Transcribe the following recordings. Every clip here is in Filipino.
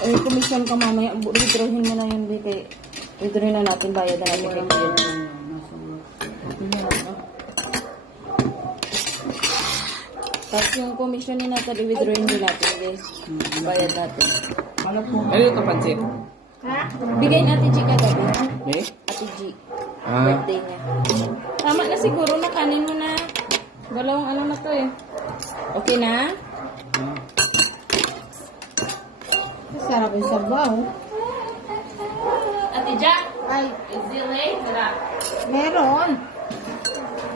Ay, commission ka mamaya. Withdrawin mo na yun, kay withdrawin na natin, bayad na natin. Tapos yung commission ni natin, i-withdrawin din natin, guys. Bayad natin. Ano yung kapansin? Ha? Bigay natin G kagabi. Eh? Ate G. Ah. Birthday niya. Tama na siguro, nakanin mo na. Dalawang ano na to eh. Okay na? Sarap yung sabaw. Ate Jack, Ay, is it late? Wala. meron.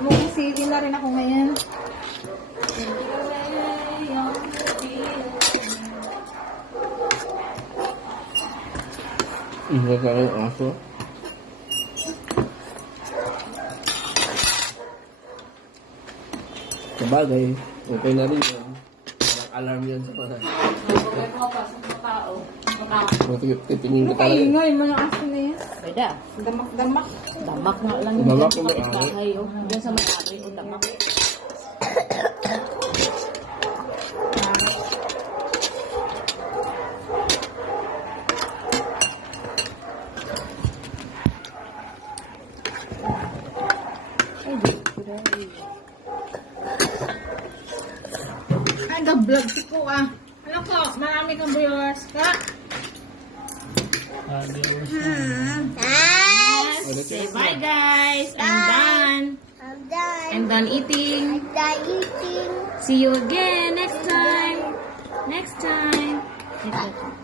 Mumisili na rin ako ngayon. Hindi ka rin aso. Sabagay, okay na rin yun. Walang alarm yun sa mga. Titingin ka talaga. Kaingay mo yung aso na yan. Pwede. Damak-damak. Damak nga lang yun. Damak Diyan yung sa may-ari. bahay, oh. Diyan sa may-ari, oh, damak. Ay, Ay, nag-vlog si ko ah. Ano ko, marami kang viewers ka. say bye guys. I'm done. I'm done. I'm done eating. I'm done eating. See you again next time. Next time.